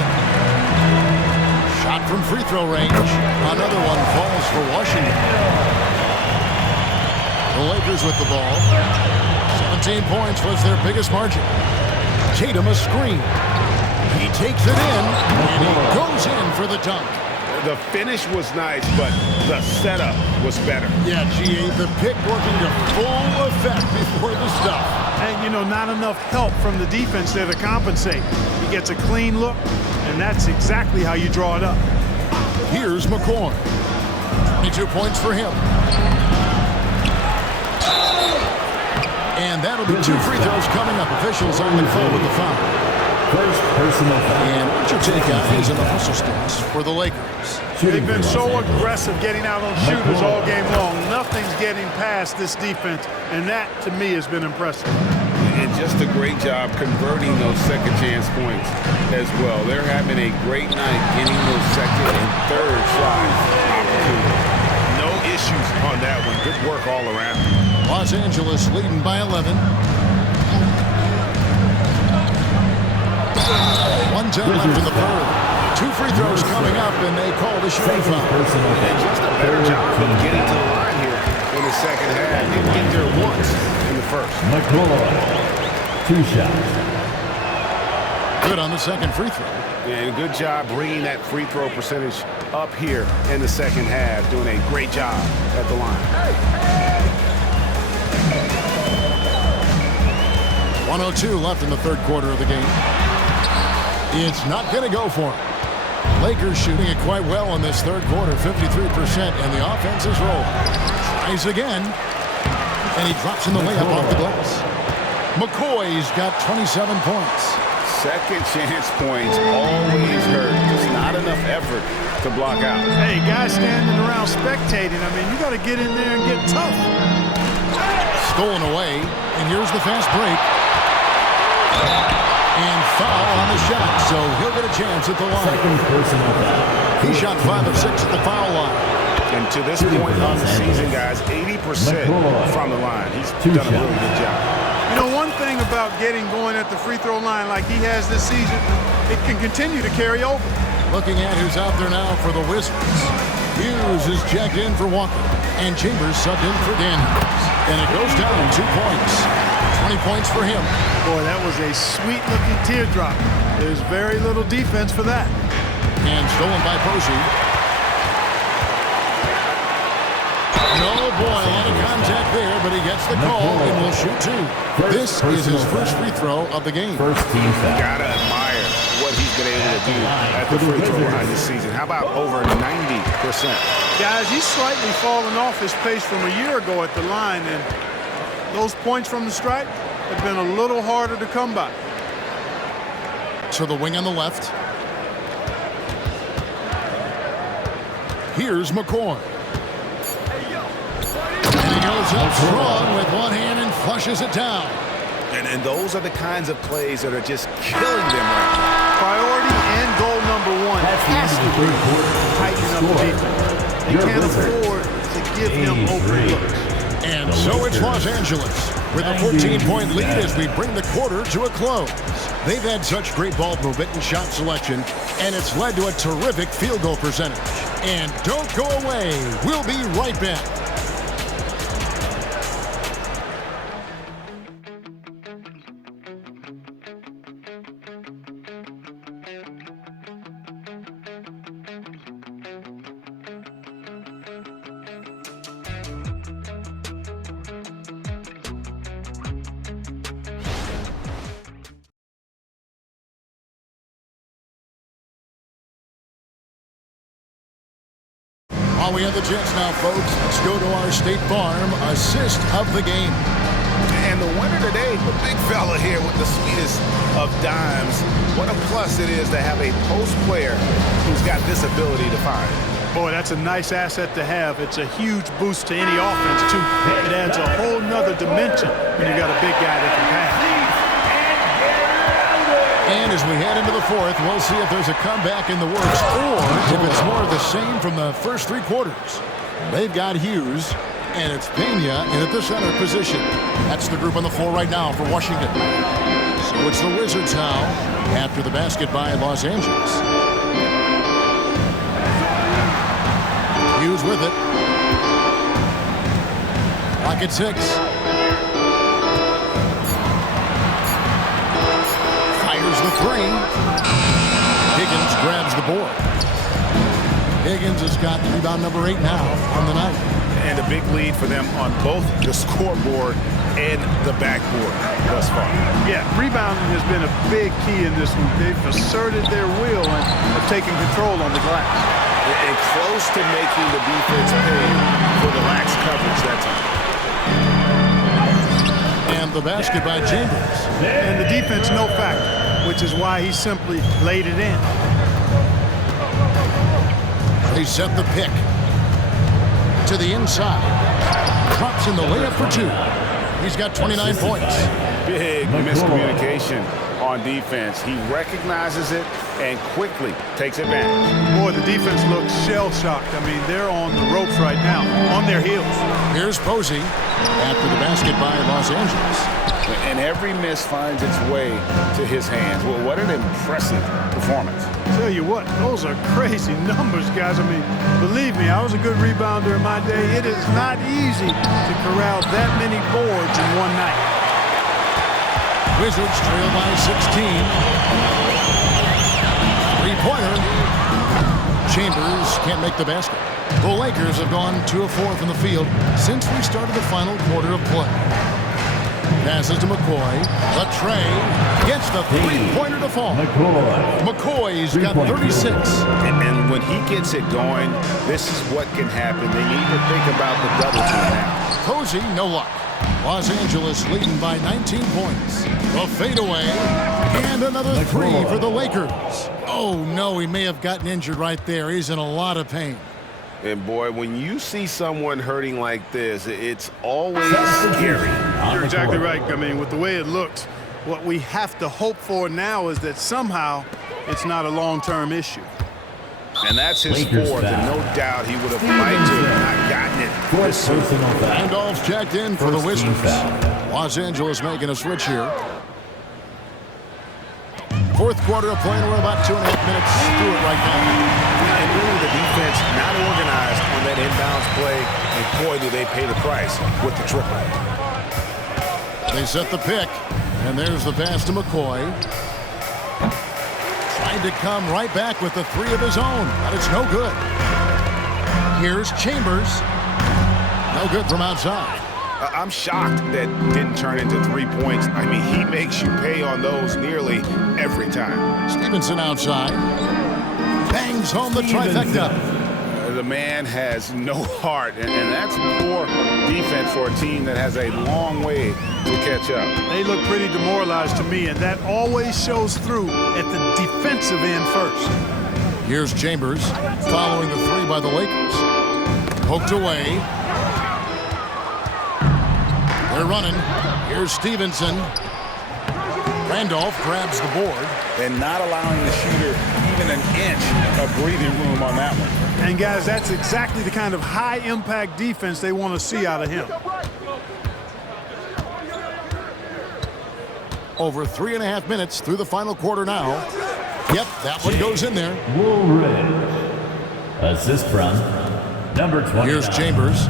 Shot from free throw range. Another one falls for Washington. The Lakers with the ball. 17 points was their biggest margin. Tatum a screen. He takes it in, and he goes in for the dunk. The finish was nice, but the setup was better. Yeah, G.A., the pick working to full effect before the stuff. And, you know, not enough help from the defense there to compensate. He gets a clean look, and that's exactly how you draw it up. Here's McCoy. 22 points for him. And that'll be 2 free throws coming up. Officials on the call with the foul. First personal foul. And what's your take on is in the hustle stance for the Lakers? They've been so aggressive getting out on shooters all game long. Nothing's getting past this defense, and that, to me, has been impressive. And just a great job converting those second chance points as well. They're having a great night getting those second and third shot opportunities. No issues on that one. Good work all around. Los Angeles leading by 11. One time left in the third. 2 free throws coming up, and they call the shooting foul. And just a better job of getting to the line here in the second half. Didn't get there once in the first. McCoy, 2 shots. Good on the second free throw. And good job bringing that free throw percentage up here in the second half. Doing a great job at the line. 1:02 left in the third quarter of the game. It's not going to go for him. Lakers shooting it quite well in this third quarter, 53%, and the offense is rolling. Tries again, and he drops in the layup off the glass. McCoy's got 27 points. Second chance points always hurt. Just not enough effort to block out. Hey, guys standing around spectating, I mean, you got to get in there and get tough. Stolen away, and here's the fast break. And foul on the shot, so he'll get a chance at the line. Second personal foul. He shot 5 of 6 at the foul line. And to this point on the season, guys, 80% from the line. He's done a really good job. You know, one thing about getting going at the free throw line like he has this season, it can continue to carry over. Looking at who's out there now for the Wizards. Hughes is checked in for Walker, and Chambers subbed in for Daniels. And it goes down 2 points. 20 points for him. Boy, that was a sweet-looking teardrop. There's very little defense for that. And stolen by Posey. No, boy, a lot of contact there, but he gets the call and will shoot 2. This is his first free throw of the game. First team foul. Gotta admire what he's been able to do at the free throw line this season. How about over 90%? Guys, he's slightly fallen off his pace from a year ago at the line, and those points from the stripe have been a little harder to come by. To the wing on the left. Here's McCoy. And he goes up strong with one hand and flushes it down. And those are the kinds of plays that are just killing them right now. Priority and goal number 1 has to be tighten up the defense. You can't afford to give him open looks. And so it's Los Angeles with a 14-point lead as we bring the quarter to a close. They've had such great ball movement and shot selection, and it's led to a terrific field goal percentage. And don't go away. We'll be right back. While we have the chance now, folks, let's go to our State Farm assist of the game. And the winner today, the big fella here with the sweetest of dimes. What a plus it is to have a post player who's got this ability to find. Boy, that's a nice asset to have. It's a huge boost to any offense, too. It adds a whole nother dimension when you got a big guy that can pass. And as we head into the fourth, we'll see if there's a comeback in the works or if it's more of the same from the first three quarters. They've got Hughes, and it's Pena in at the center position. That's the group on the floor right now for Washington. So it's the Wizards now after the basket by Los Angeles. Hughes with it. Clock at 6. Fires the three. Higgins grabs the board. Higgins has got rebound number 8 now on the night. And a big lead for them on both the scoreboard and the backboard thus far. Yeah, rebounding has been a big key in this one. They've asserted their will and have taken control on the glass. And close to making the defense pay for the lax coverage that time. And the basket by Chambers. And the defense no factor, which is why he simply laid it in. They set the pick to the inside. Drops in the layup for 2. He's got 29 points. Big miscommunication on defense. He recognizes it and quickly takes advantage. Boy, the defense looks shell-shocked. I mean, they're on the ropes right now, on their heels. Here's Posey after the basket by Los Angeles. And every miss finds its way to his hands. Well, what an impressive performance. Tell you what, those are crazy numbers, guys. I mean, believe me, I was a good rebounder in my day. It is not easy to corral that many boards in one night. Wizards trail by 16. Three-pointer. Chambers can't make the basket. The Lakers have gone 2 of 4 from the field since we started the final quarter of play. Passes to McCoy. Latrey gets the three-pointer to fall. McCoy's got 36. And when he gets it going, this is what can happen. They need to think about the double team now. Posey, no luck. Los Angeles leading by 19 points. A fadeaway. And another 3 for the Lakers. Oh, no, he may have gotten injured right there. He's in a lot of pain. And, boy, when you see someone hurting like this, it's always scary. You're exactly right. I mean, with the way it looks, what we have to hope for now is that somehow it's not a long-term issue. And that's his fourth, and no doubt he would have liked to have not gotten it this soon. Randolph's checked in for the Wizards. Los Angeles making a switch here. Fourth quarter of play, and we're about 2.5 minutes through it right now. And really the defense not organized on that inbounds play, and boy, do they pay the price with the triple. They set the pick, and there's the pass to McCoy. Trying to come right back with the 3 of his own, but it's no good. Here's Chambers. No good from outside. I'm shocked that didn't turn into 3 points. I mean, he makes you pay on those nearly every time. Stevenson outside. Bangs home the trifecta. The man has no heart, and that's poor defense for a team that has a long way to catch up. They look pretty demoralized to me, and that always shows through at the defensive end first. Here's Chambers following the 3 by the Lakers. Poked away. They're running. Here's Stevenson. Randolph grabs the board. And not allowing the shooter even an inch of breathing room on that one. And, guys, that's exactly the kind of high-impact defense they want to see out of him. Over 3.5 minutes through the final quarter now. Yep, that one goes in there. Woolridge. Assist from number 20. Here's Chambers.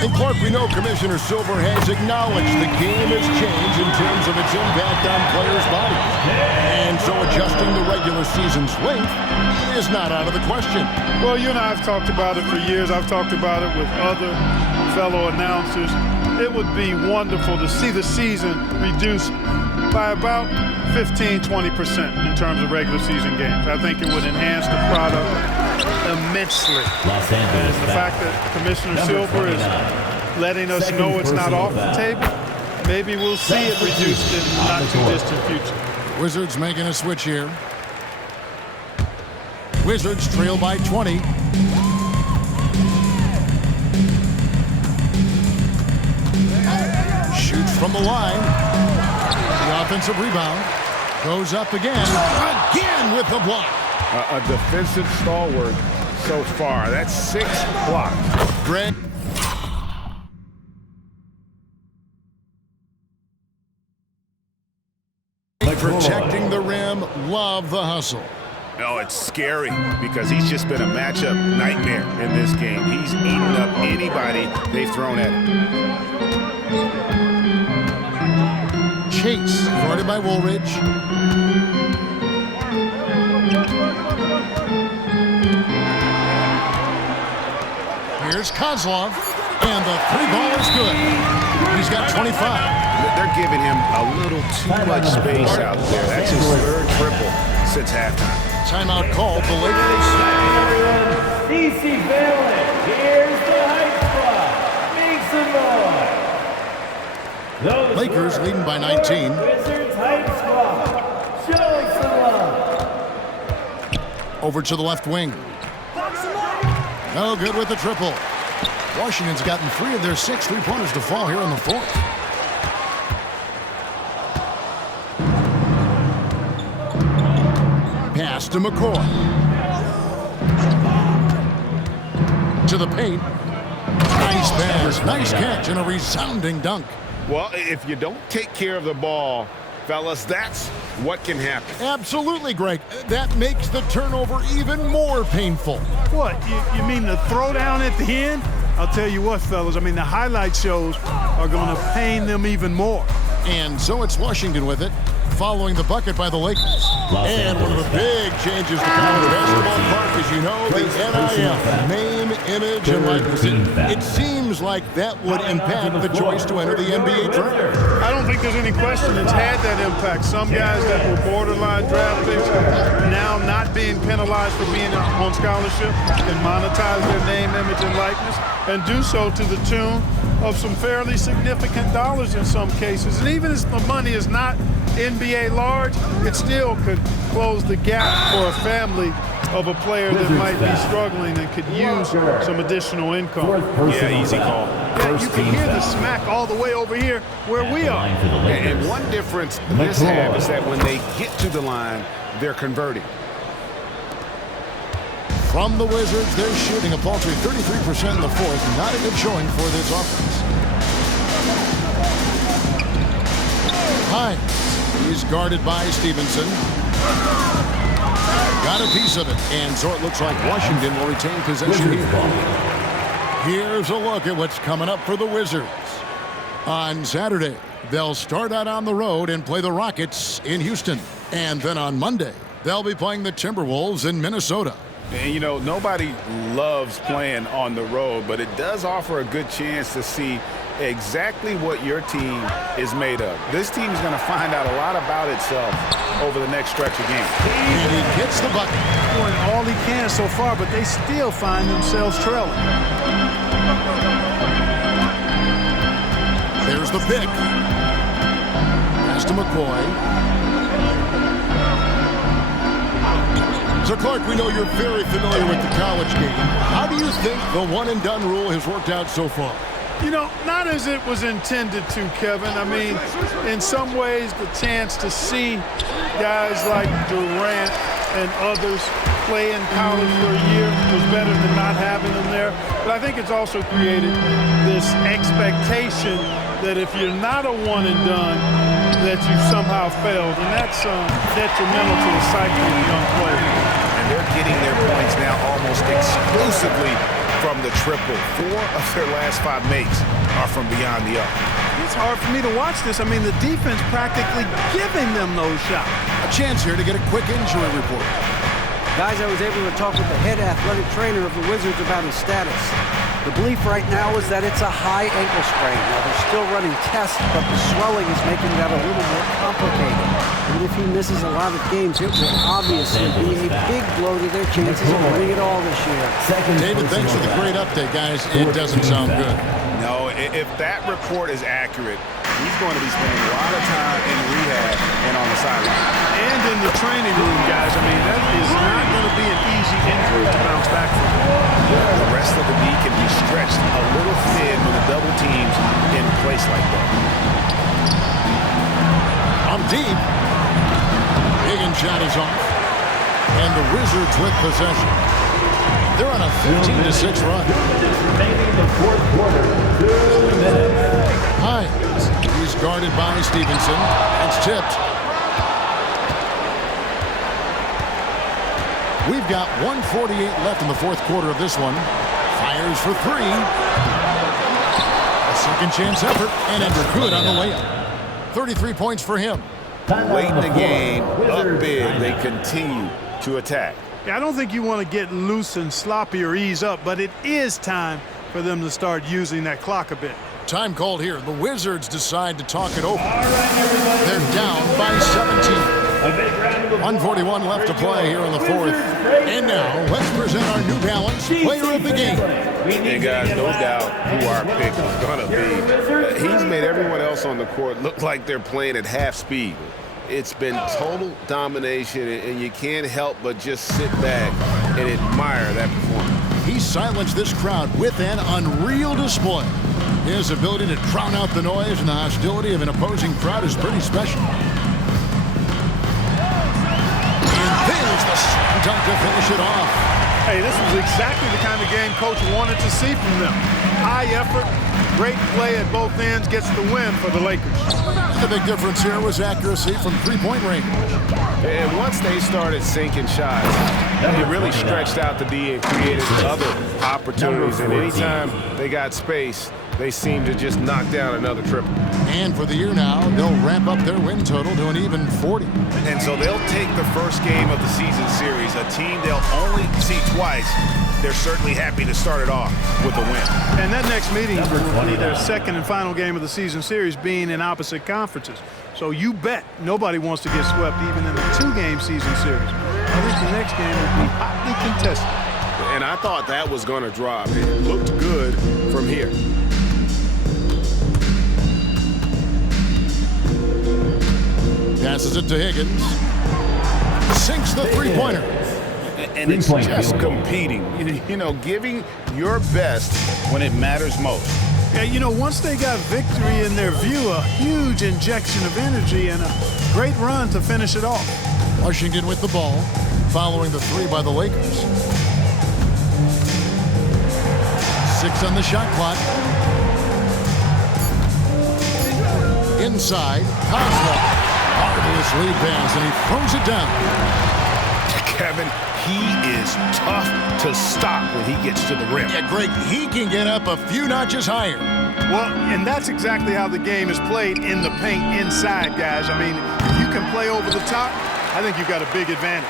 And Clark, we know Commissioner Silver has acknowledged the game has changed in terms of its impact on players' bodies. And so adjusting the regular season's length is not out of the question. Well, you and I have talked about it for years. I've talked about it with other fellow announcers. it would be wonderful to see the season reduced by about 15-20% in terms of regular season games. I think it would enhance the product immensely. Los Angeles And the fact that Commissioner Silver is letting us know it's not off the table, maybe we'll see it reduced in the not-too-distant future. Wizards making a switch here. Wizards trail by 20. Shoots from the line. The offensive rebound goes up again with the block. A defensive stalwart so far. That's 6 blocks. Greg. Protecting the rim, love the hustle. No, it's scary because he's just been a matchup nightmare in this game. He's eaten up anybody they've thrown at him. Chase, guarded by Woolridge. Here's Kozlov, and the 3-ball is good. He's got 25. They're giving him a little too much space out there. That's his 3rd triple since halftime. Timeout called the Lakers. DC Valen, here's the Hype Squad. Make some noise. Lakers leading by 19. Wizards Hype Squad, showing some love. Over to the left wing. No good with the triple. Washington's gotten 3 of their 6 3-pointers to fall here in the 4th. Pass to McCoy. To the paint. Nice pass, nice catch, and a resounding dunk. Well, if you don't take care of the ball, fellas, that's what can happen. Absolutely, Greg. That makes the turnover even more painful. What, you mean the throwdown at the end? I'll tell you what, fellas, I mean, the highlight shows are going to pain them even more. And so it's Washington with it, following the bucket by the Lakers. And one of the big changes to college basketball park, as you know, the NIL, name, image, and likeness. It seems like that would impact the choice to enter the NBA draft. I don't think there's any question it's had that impact. Some guys that were borderline draft picks now not being penalized for being on scholarship can monetize their name, image, and likeness, and do so to the tune of some fairly significant dollars in some cases. And even if the money is not NBA large, it still could close the gap for a family of a player that might be struggling and could use some additional income. Yeah, easy call. Yeah, you can hear the smack all the way over here where we are. And one difference this has is that when they get to the line, they're converting. From the Wizards, they're shooting a paltry 33% in the 4th. Not a good showing for this offense. Hines. He's guarded by Stevenson. Got a piece of it. And so it looks like Washington will retain possession here. Here's a look at what's coming up for the Wizards. On Saturday, they'll start out on the road and play the Rockets in Houston. And then on Monday, they'll be playing the Timberwolves in Minnesota. And, you know, nobody loves playing on the road, but it does offer a good chance to see exactly what your team is made of. This team is going to find out a lot about itself over the next stretch of games. And he gets the bucket. Doing all he can so far, but they still find themselves trailing. There's the pick. Pass to McCoy. So, Clark, we know you're very familiar with the college game. How do you think the one-and-done rule has worked out so far? You know, not as it was intended to, Kevin. I mean, in some ways, the chance to see guys like Durant and others play in college for a year was better than not having them there. But I think it's also created this expectation that if you're not a one-and-done, that you somehow failed. And that's detrimental to the psyche of young players. And they're getting their points now almost exclusively from the triple. 4 of their last 5 makes are from beyond the arc. It's hard for me to watch this. I mean, the defense practically giving them those shots. A chance here to get a quick injury report. Guys, I was able to talk with the head athletic trainer of the Wizards about his status. The belief right now is that it's a high ankle sprain. Now, they're still running tests, but the swelling is making that a little more complicated. And if he misses a lot of games, it will obviously be a big blow to their chances of winning it all this year. David, thanks for the great update, guys. It doesn't sound good. No, if that report is accurate, he's going to be spending a lot of time in rehab and on the sideline. And in the training room, guys. I mean, that is not going to be an easy injury to bounce back from. The rest of the knee can be stretched a little thin with the double teams in place like that. I'm deep. Higgins shot is off. And the Wizards with possession. They're on a 15-6 run. Remaining the fourth quarter, 2 minutes. Hines. He's guarded by Stevenson. It's tipped. We've got 1:48 left in the fourth quarter of this one. Fires for three. A second chance effort, and it's good on the layup. 33 points for him. Late in the game, up big, they continue to attack. Yeah, I don't think you want to get loose and sloppy or ease up, but it is time for them to start using that clock a bit. Time called here. The Wizards decide to talk it over. They're down by 17. 1:41 left to play here in the fourth. And now, let's present our New Balance Player of the Game. And guys, no doubt who our pick is going to be. He's made everyone else on the court look like they're playing at half speed. It's been total domination, and you can't help but just sit back and admire that performance. He silenced this crowd with an unreal display. His ability to drown out the noise and the hostility of an opposing crowd is pretty special. There's the slam dunk to finish it off. Hey, this was exactly the kind of game Coach wanted to see from them. High effort, great play at both ends, gets the win for the Lakers. The big difference here was accuracy from three-point range. And once they started sinking shots, it really stretched out the D and created other opportunities. And anytime they got space, they seemed to just knock down another triple. And for the year now, they'll ramp up their win total to an even 40. And so they'll take the first game of the season series, a team they'll only see twice. They're certainly happy to start it off with a win. And that next meeting will be their second and final game of the season series, being in opposite conferences. So you bet nobody wants to get swept even in a two-game season series. I think the next game will be hotly contested. And I thought that was going to drop. It looked good from here. Passes it to Higgins. Sinks the three-pointer. And it's just competing. You know, giving your best when it matters most. Yeah, you know, once they got victory in their view, a huge injection of energy and a great run to finish it off. Washington with the ball, following the three by the Lakers. 6 on the shot clock. Inside, Kozlov. Marvelous lead pass, and he throws it down. Kevin, he is tough to stop when he gets to the rim. Yeah, Greg, he can get up a few notches higher. Well, and that's exactly how the game is played in the paint inside, guys. I mean, if you can play over the top, I think you've got a big advantage.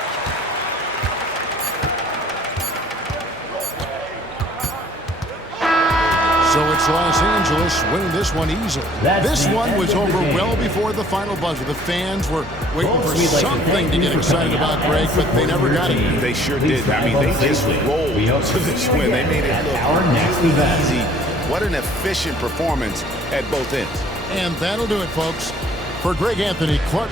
So it's Los Angeles winning this one easily. This one was over well before the final buzzer. The fans were waiting for something to get excited about, Greg, but they never got it. They sure did. I mean, they just rolled to this win. They made it look easy. What an efficient performance at both ends. And that'll do it, folks. For Greg Anthony, Clark